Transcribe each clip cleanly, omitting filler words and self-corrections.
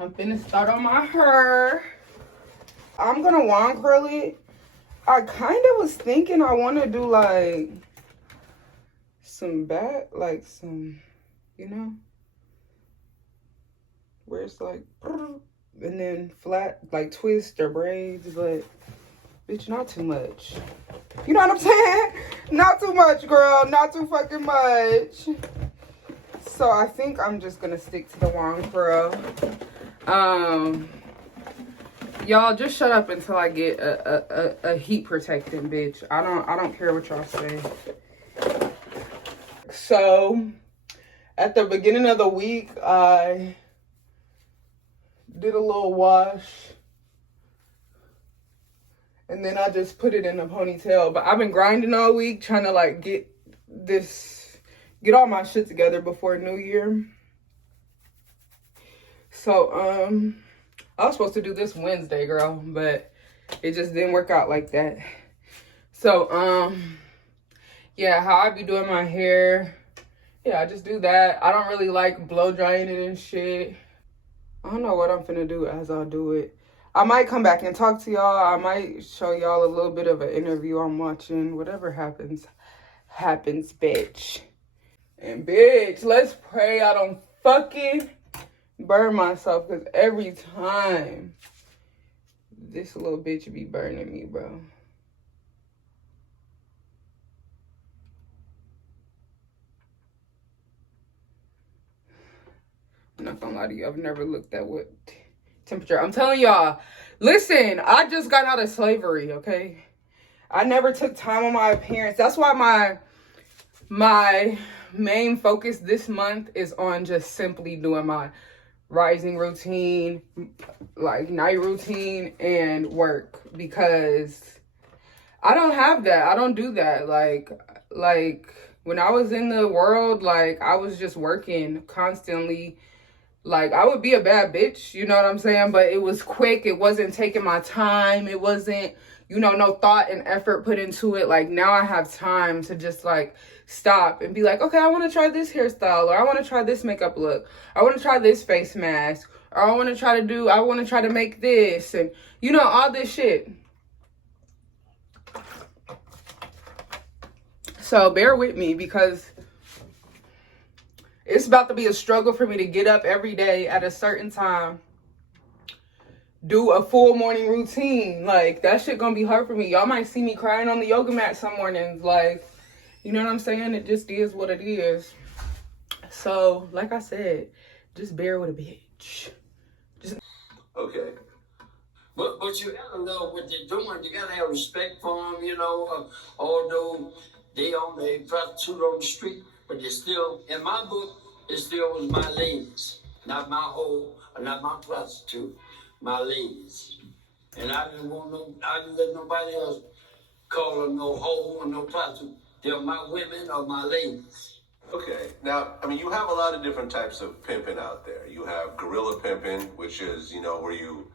I'm finna start on my hair. I'm gonna wand curl it. I kind of was thinking I want to do like some back, like some, you know, where it's like, and then flat, like twist or braids, but bitch, not too much. You know what I'm saying? Not too much, girl. Not too fucking much. So I think I'm just gonna stick to the wand curl. Y'all just shut up until I get a heat protectant, bitch. I don't care what y'all say. So at the beginning of the week, I did a little wash. And then I just put it in a ponytail. But I've been grinding all week trying to like get all my shit together before New Year. So, I was supposed to do this Wednesday, girl, but it just didn't work out like that. So, yeah, how I be doing my hair. Yeah, I just do that. I don't really like blow drying it and shit. I don't know what I'm finna do as I do it. I might come back and talk to y'all. I might show y'all a little bit of an interview I'm watching. Whatever happens, happens, bitch. And bitch, let's pray I don't fucking burn myself, because every time this little bitch be burning me, bro. I'm not gonna lie to you, I've never looked at what temperature. I'm telling y'all, listen, I just got out of slavery, okay? I never took time on my appearance. That's why my main focus this month is on just simply doing my rising routine, like night routine, and work, because I don't have that. I don't do that. Like when I was in the world, like I was just working constantly. Like I would be a bad bitch, you know what I'm saying? But it was quick. It wasn't taking my time. It wasn't, no thought and effort put into it. Like now I have time to just like stop and be like, okay, I want to try this hairstyle, or I want to try this makeup look. I want to try this face mask, or I want to try to make this, and all this shit. So bear with me, because it's about to be a struggle for me to get up every day at a certain time, do a full morning routine. Like, that shit gonna be hard for me. Y'all might see me crying on the yoga mat some mornings. Like, you know what I'm saying? It just is what it is. So, like I said, just bear with a bitch. Okay. But you gotta know what they're doing. You gotta have respect for them, although they prostitute on the street, but they're still, in my book, it still was my ladies, not my hoe, or not my prostitute, my ladies. And I didn't let nobody else call them no hoe or no prostitute. They're my women or my ladies. Okay, now, I mean, you have a lot of different types of pimping out there. You have guerrilla pimping, which is, where you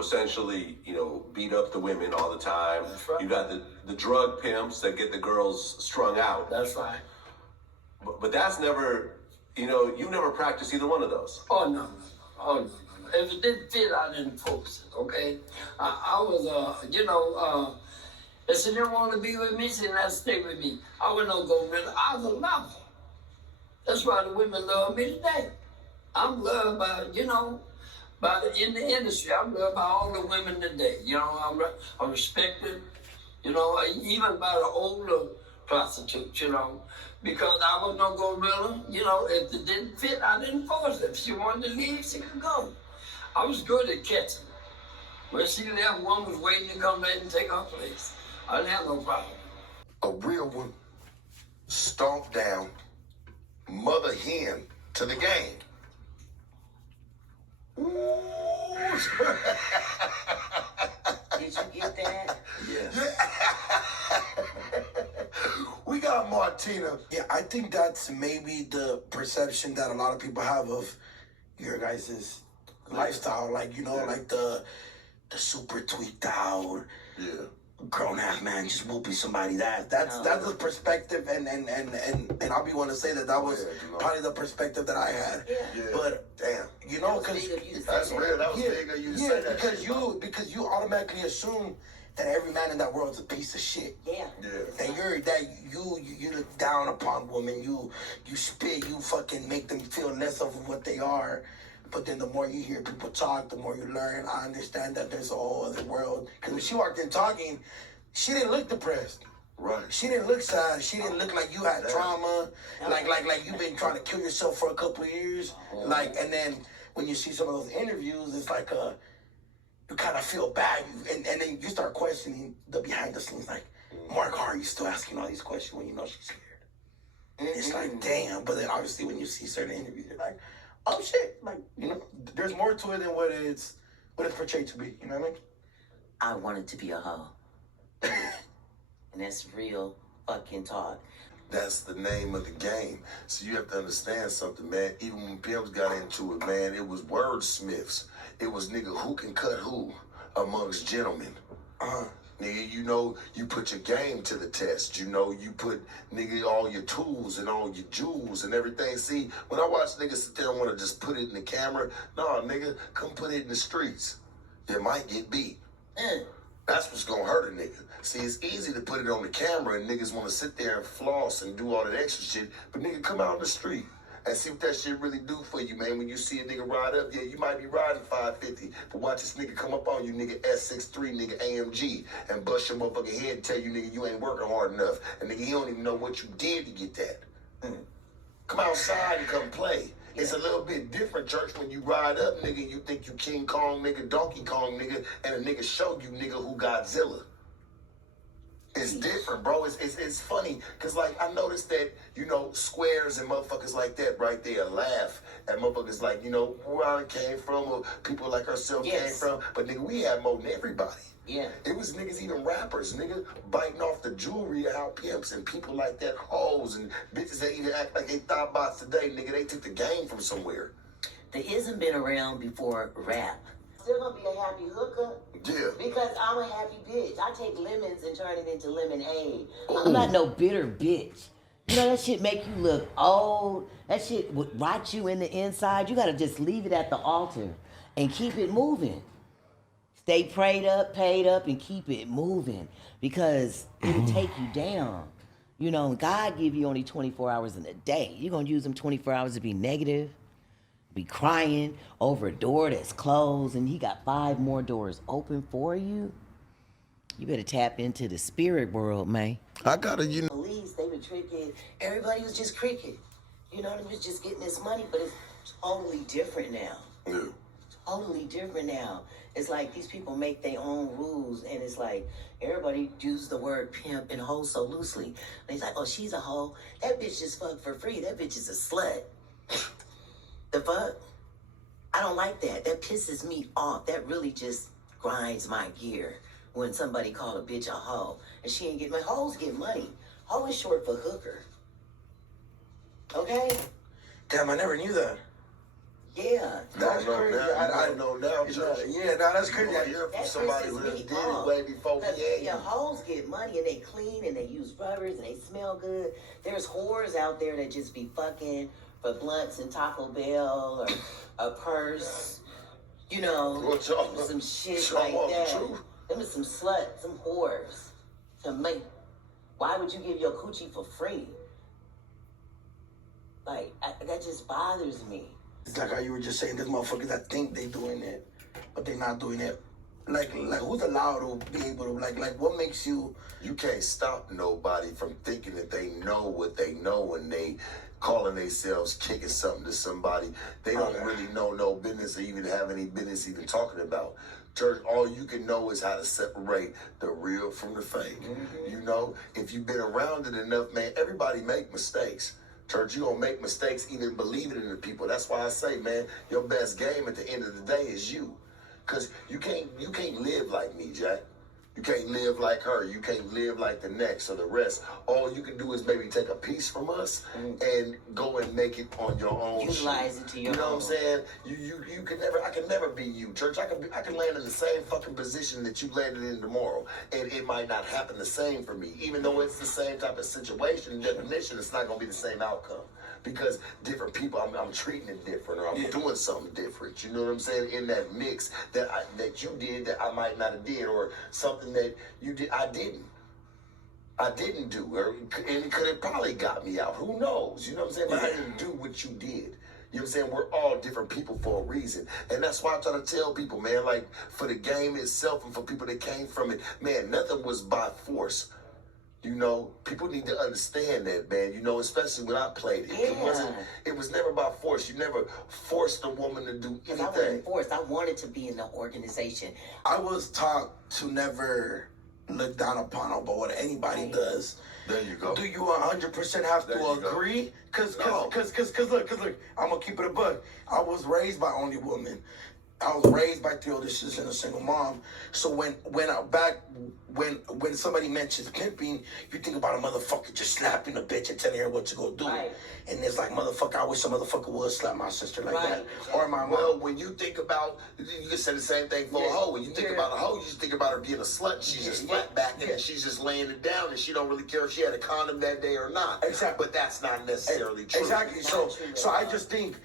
essentially, beat up the women all the time. That's right. You got the drug pimps that get the girls strung out. That's right. But that's never, you never practiced either one of those. Oh, no. If it didn't fit, I didn't focus it, okay? I was, if she didn't want to be with me, she didn't have to stay with me. I was no go-getter. I was a lover. That's why the women love me today. I'm loved by, in the industry. I'm loved by all the women today. I'm respected, even by the older prostitutes, because I was no gorilla. If it didn't fit, I didn't force it. If she wanted to leave, she could go. I was good at catching. When she left, one was waiting to come back and take her place. I didn't have no problem. A real one stomped down mother hen to the game. Ooh. Did you get that? Yes. We got Martina. Yeah, I think that's maybe the perception that a lot of people have of your guys' lifestyle. Like, like the super tweaked out. Yeah. grown ass man just whooping somebody. That's the perspective, and I'll be one to say that was probably the perspective that I had. Yeah. But Damn. you know, because That's real. That was big of you to say that. because you automatically assume that every man in that world is a piece of shit. Yeah. That you look down upon women. You spit. You fucking make them feel less of what they are. But then the more you hear people talk, the more you learn. I understand that there's a whole other world. Because when she walked in talking, she didn't look depressed. Right. She didn't look sad. She didn't look like you had trauma. Like you've been trying to kill yourself for a couple of years. And then when you see some of those interviews, it's like you kind of feel bad. And then you start questioning the behind the scenes. Like, Mark, how are you still asking all these questions when you know she's scared? It's like, damn. But then obviously when you see certain interviews, you're like, oh shit, like, you know, there's more to it than what it's portrayed to be, you know what I mean? I wanted to be a hoe. And that's real fucking talk. That's the name of the game. So you have to understand something, man. Even when pimps got into it, man, it was wordsmiths. It was nigga who can cut who amongst gentlemen. Nigga, you know, you put your game to the test. You know, you put, nigga, all your tools and all your jewels and everything. See, when I watch niggas sit there and want to just put it in the camera, nah, nigga, come put it in the streets. You might get beat. That's what's gonna hurt a nigga. See, it's easy to put it on the camera and niggas want to sit there and floss and do all that extra shit, but nigga, come out in the street and see what that shit really do for you, man. When you see a nigga ride up, yeah, you might be riding 550, but watch this nigga come up on you, nigga, S63, nigga, AMG, and bust your motherfucking head and tell you, nigga, you ain't working hard enough. And nigga, you don't even know what you did to get that. Come outside and come play. It's a little bit different, church, when you ride up, nigga, you think you King Kong, nigga, Donkey Kong, nigga, and a nigga show you, nigga, who Godzilla. It's different, bro. It's funny, because, like, I noticed that, you know, squares and motherfuckers like that right there laugh at motherfuckers like, you know, where I came from, or people like ourselves came from. But, nigga, we had more than everybody. Yeah. It was niggas, even rappers, nigga, biting off the jewelry of how pimps and people like that, hoes and bitches that even act like they thought bots today, nigga, they took the game from somewhere. The ism been around before rap. Still gonna be a happy hooker. Yeah. Because I'm a happy bitch. I take lemons and turn it into lemonade. I'm not no bitter bitch. You know, that shit make you look old. That shit would rot you in the inside. You gotta just leave it at the altar and keep it moving. Stay prayed up, paid up, and keep it moving, because it'll take you down. You know, God give you only 24 hours in a day. You're gonna use them 24 hours to be negative, be crying over a door that's closed, and he got 5 more doors open for you. You better tap into the spirit world, man. I gotta, you know. Police, they were tricking. Everybody was just cricket. You know, they was just getting this money, but it's totally different now. Yeah. Totally different now. It's like these people make their own rules, and it's like everybody uses the word pimp and hoe so loosely. And it's like, oh, she's a hoe. That bitch just fucked for free. That bitch is a slut. The fuck? I don't like that. That pisses me off. That really just grinds my gear when somebody call a bitch a hoe and she ain't getting money. Hoes get money. Hoe is short for hooker. Okay? Damn, I never knew that. Yeah. That's crazy. I don't know now, Judge. Yeah, no, that's crazy. I hear from somebody who did it way before we had Yeah, you. hoes get money and they clean and they use rubbers and they smell good. There's whores out there that just be fucking for blunts and Taco Bell or a purse, you know, some shit like that. Them is some sluts, some whores. To make, why would you give your coochie for free? Like, that just bothers me. It's like how you were just saying, there's motherfuckers that think they doing it, but they not doing it. Like who's allowed to be able to, like what makes you... You can't stop nobody from thinking that they know what they know, and they calling themselves kicking something to somebody they don't really know no business or even have any business even talking about. Church, all you can know is how to separate the real from the fake. You know, if you've been around it enough, man, everybody make mistakes. Church, you gonna make mistakes even believing in the people. That's why I say, man, your best game at the end of the day is you. Cause you can't live like me, Jack. You can't live like her. You can't live like the next or the rest. All you can do is maybe take a piece from us and go and make it on your own. Utilize it to your You know own. what I'm saying? You can never. I can never be you, church. I can land in the same fucking position that you landed in tomorrow, and it might not happen the same for me. Even though it's the same type of situation and definition, it's not gonna be the same outcome. Because different people, I'm treating it different, or I'm doing something different. You know what I'm saying? In that mix that you did that I might not have did, or something that you did I didn't do, and it could have probably got me out. Who knows? You know what I'm saying? But I didn't do what you did. You know what I'm saying? We're all different people for a reason. And that's why I try to tell people, man, like for the game itself and for people that came from it, man, nothing was by force. You know, people need to understand that, man. You know, especially when I played it. It was never by force. You never forced a woman to do Because I anything. wasn't forced. I wanted to be in the organization. I was taught to never look down upon about what anybody does. There you go. Do you 100% have There to you go. agree? Cause No. look, I'm gonna keep it a buck. I was raised by only women. I was raised by 3 older sisters and a single mom. So when somebody mentions pimping, you think about a motherfucker just slapping a bitch and telling her what to go do. Right. And it's like, motherfucker, I wish a motherfucker would slap my sister like Right. that. Or my mom. Well, when you think about, you can say the same thing for a hoe. When you think about a hoe, you just think about her being a slut. She's just flat back and she's just laying it down, and she don't really care if she had a condom that day or not. Exactly. But that's not necessarily true. Exactly. So I just think,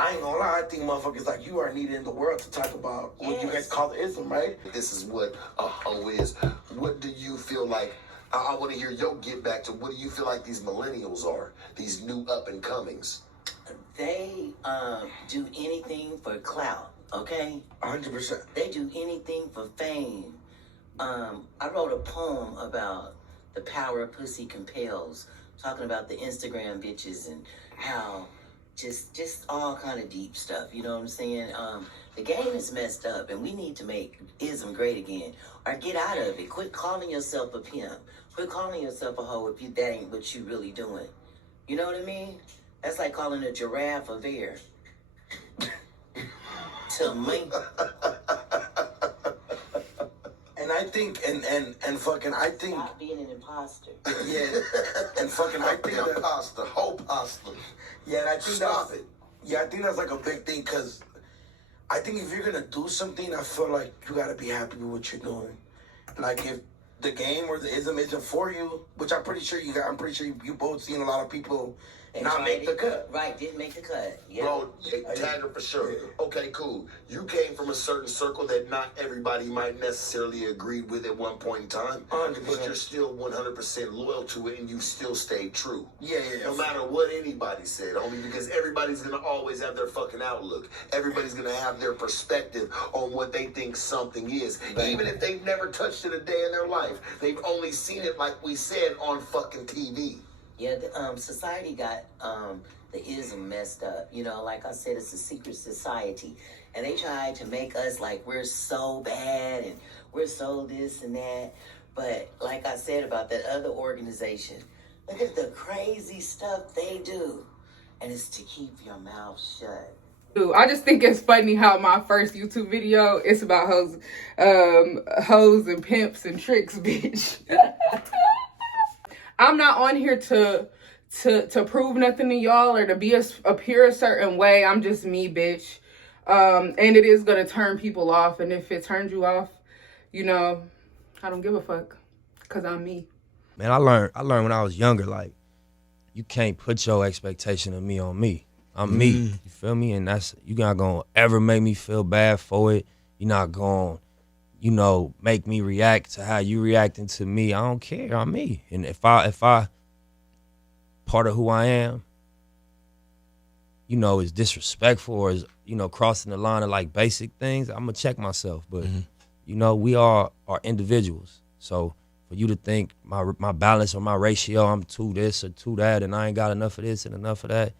I ain't gonna lie, I think motherfuckers like you are needed in the world to talk about what you guys call the ism, right? This is what a hoe is. What do you feel like? I want to hear your get back to what do you feel like these millennials are? These new up and comings. They do anything for clout, okay? 100%. They do anything for fame. I wrote a poem about the power of pussy compels, talking about the Instagram bitches and how just all kind of deep stuff, you know what I'm saying? The game is messed up and we need to make ism great again. Or get out of it. Quit calling yourself a pimp. Quit calling yourself a hoe if that ain't what you really doing. You know what I mean? That's like calling a giraffe a bear. To me. And I think, and fucking, I think, Stop being an imposter. yeah, and fucking, I think that, pasta, whole pasta. yeah, and I think Stop that's, it. yeah, I think that's like a big thing, because I think if you're gonna do something, I feel like you gotta be happy with what you're doing. Like if the game or the ism isn't for you, which I'm pretty sure I'm pretty sure you both seen a lot of people They not tried make the it. cut. Right, didn't make the cut. Yeah. Bro, tag her for sure. Okay, cool. You came from a certain circle that not everybody might necessarily agree with at one point in time, 100%. but you're still 100% loyal to it and you still stayed true. Yeah. No matter what anybody said, only because everybody's gonna always have their fucking outlook. Everybody's gonna have their perspective on what they think something is. Even if they've never touched it a day in their life. They've only seen it, like we said, on fucking TV. Yeah, the society got the ism messed up. You know, like I said, it's a secret society. And they tried to make us like we're so bad and we're so this and that. But like I said about that other organization, look at the crazy stuff they do. And it's to keep your mouth shut. Dude, I just think it's funny how my first YouTube video is about hoes and pimps and tricks, bitch. I'm not on here to prove nothing to y'all or to appear a certain way. I'm just me, bitch. And it is gonna turn people off. And if it turns you off, you know, I don't give a fuck, cause I'm me. Man, I learned when I was younger, like, you can't put your expectation of me on me. I'm me, you feel me? And you're not gonna ever make me feel bad for it. You're not gonna, make me react to how you reacting to me. I don't care, I'm me. And if I part of who I am, is disrespectful or is, crossing the line of like basic things, I'm gonna check myself. But, we all are individuals. So for you to think my balance or my ratio, I'm to this or to that, and I ain't got enough of this and enough of that,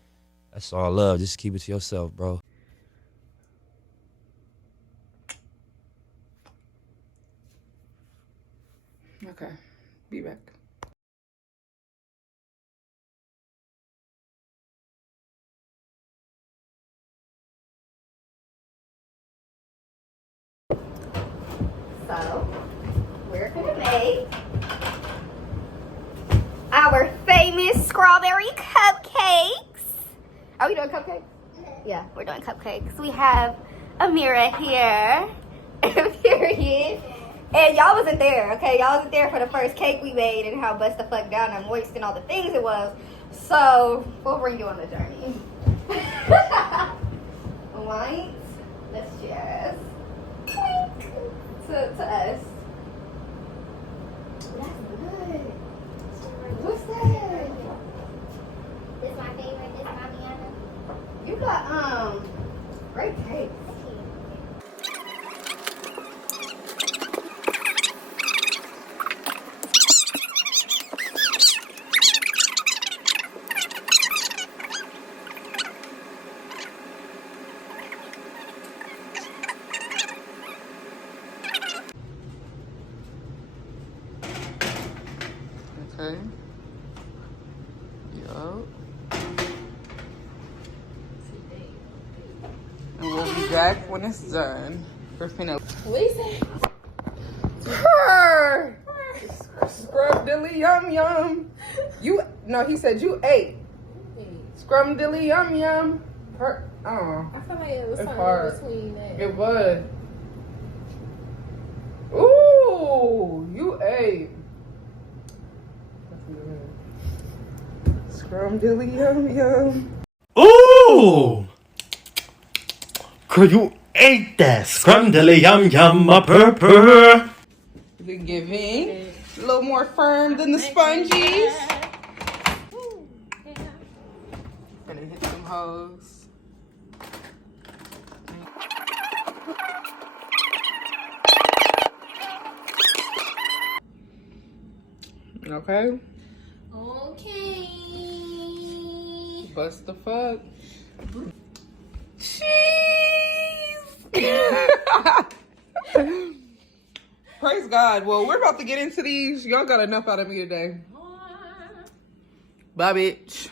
that's all love. Just keep it to yourself, bro. Okay, be back. So, cake. Our famous strawberry cupcakes. Are we doing cupcakes? Yeah, we're doing cupcakes. We have Amira here. Period. And y'all wasn't there, okay? Y'all wasn't there for the first cake we made and how bust the fuck down and moist and all the things it was. So, we'll bring you on the journey. Alright? Let's cheers. To us. That's good. What's that? This is my favorite. This is my piano. You got, great cake. Okay. Yup. And we'll be back when it's done. We're finna. What is that? Her. Scrub dilly yum yum. You no, he said you ate. Scrum dilly yum yum. Her. Oh. I feel like it was It's something hard. between that. It was. Ooh, you ate. Scrum dilly yum yum. Ooh! Girl, you ate that scrumdiddly yum yum a purr. The giving. A little more firm than the sponges. Gonna hit some hoes. Okay. Okay. Bust the fuck. Cheese. Praise God. Well, we're about to get into these. Y'all got enough out of me today. Bye, bitch.